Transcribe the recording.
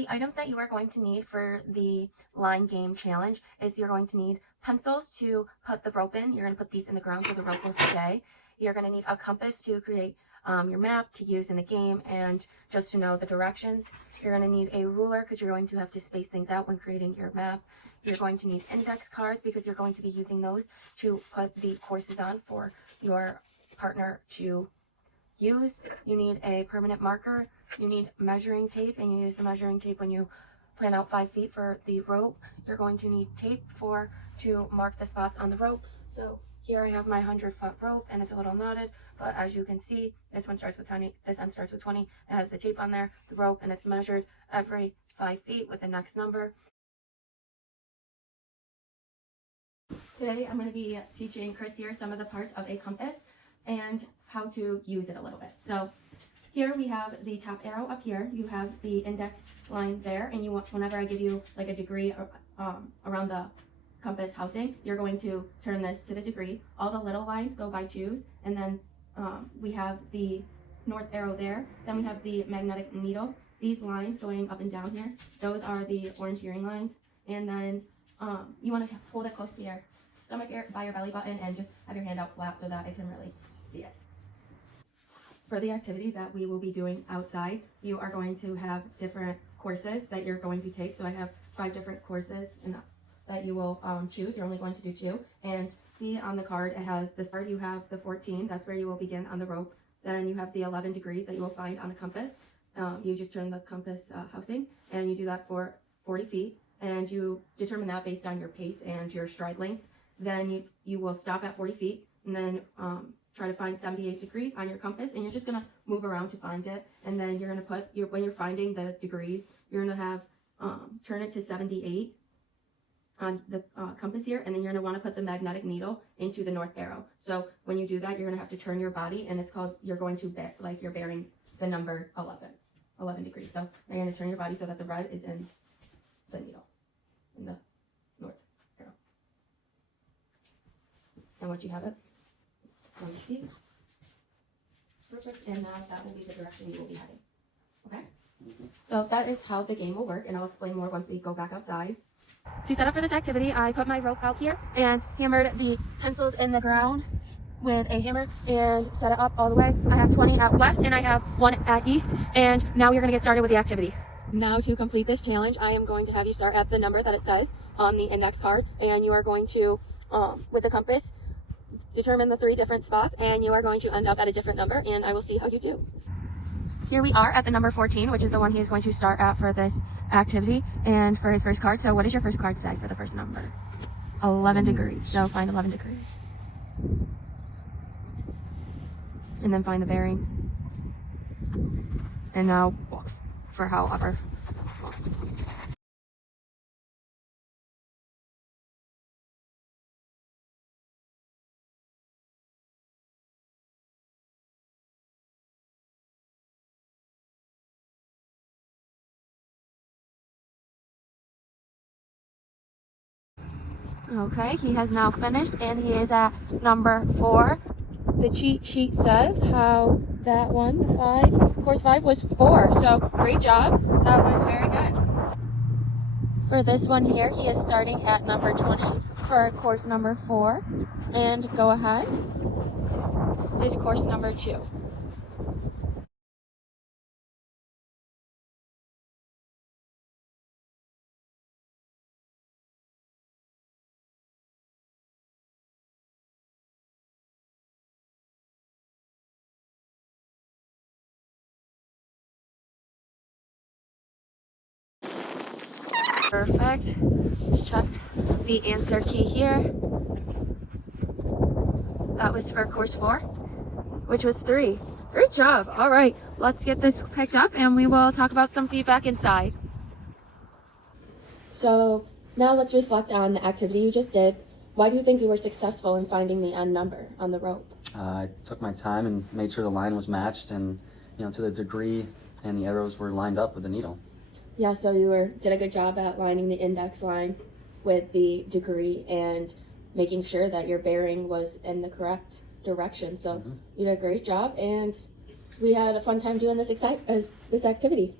The items that you are going to need for the line game challenge is you're going to need pencils to put the rope in. You're going to put these in the ground so the rope will stay. You're going to need a compass to create your map to use in the game and just to know the directions. You're going to need a ruler because you're going to have to space things out when creating your map. You're going to need index cards because you're going to be using those to put the courses on for your partner to use. You need a permanent marker. You need measuring tape, and you use the measuring tape when you plan out 5 feet for the rope. You're going to need tape to mark the spots on the rope. So here I have my 100-foot rope, and it's a little knotted, but as you can see, this one starts with 20, this end starts with 20. It has the tape on there, the rope, and it's measured every 5 feet with the next number. Today I'm going to be teaching Chris here some of the parts of a compass and how to use it a little bit. So here we have the top arrow up here. You have the index line there, and you want, whenever I give you like a degree around the compass housing, you're going to turn this to the degree. All the little lines go by Jews, and then we have the north arrow there. Then we have the magnetic needle. These lines going up and down here, those are the orienteering lines. And then you want to hold it close to your stomach by your belly button and just have your hand out flat so that I can really see it. For the activity that we will be doing outside, you are going to have different courses that you're going to take. So I have 5 different courses that you will choose. You're only going to do 2. And see on the card, it has this card. You have the 14. That's where you will begin on the rope. Then you have the 11 degrees that you will find on the compass. You just turn the compass housing, and you do that for 40 feet. And you determine that based on your pace and your stride length. Then you will stop at 40 feet, and then try to find 78 degrees on your compass, and you're just gonna move around to find it. And then you're gonna put when you're finding the degrees, you're gonna have turn it to 78 on the compass here, and then you're gonna want to put the magnetic needle into the north arrow. So when you do that, you're gonna have to turn your body, and it's called, you're going to like you're bearing the number 11 degrees. So now you're gonna turn your body so that the red is in the needle, in the north arrow. And once you have it, on the seat. Perfect, and now that will be the direction you will be heading. Okay? So that is how the game will work, and I'll explain more once we go back outside. To set up for this activity, I put my rope out here and hammered the pencils in the ground with a hammer and set it up all the way. I have 20 at west and I have 1 at east, and now we're going to get started with the activity. Now to complete this challenge, I am going to have you start at the number that it says on the index card, and you are going to, with the compass, determine the 3 different spots, and you are going to end up at a different number, and I will see how you do. Here we are at the number 14, which is the one he is going to start at for this activity and for his first card. So what does your first card say for the first number? 11 degrees. So find 11 degrees. And then find the bearing. And now walk for however. Okay, he has now finished, and he is at number 4. The cheat sheet says how that one, the 5, course 5 was 4. So great job. That was very good. For this one here, he is starting at number 20 for course number 4. And go ahead. This is course number 2. Perfect. Let's check the answer key here. That was for course 4, which was 3. Great job. All right, let's get this picked up and we will talk about some feedback inside. So now let's reflect on the activity you just did. Why do you think you were successful in finding the end number on the rope? I took my time and made sure the line was matched, and to the degree, and the arrows were lined up with the needle. Yeah, so you did a good job at lining the index line with the degree and making sure that your bearing was in the correct direction. So you did a great job, and we had a fun time doing this activity.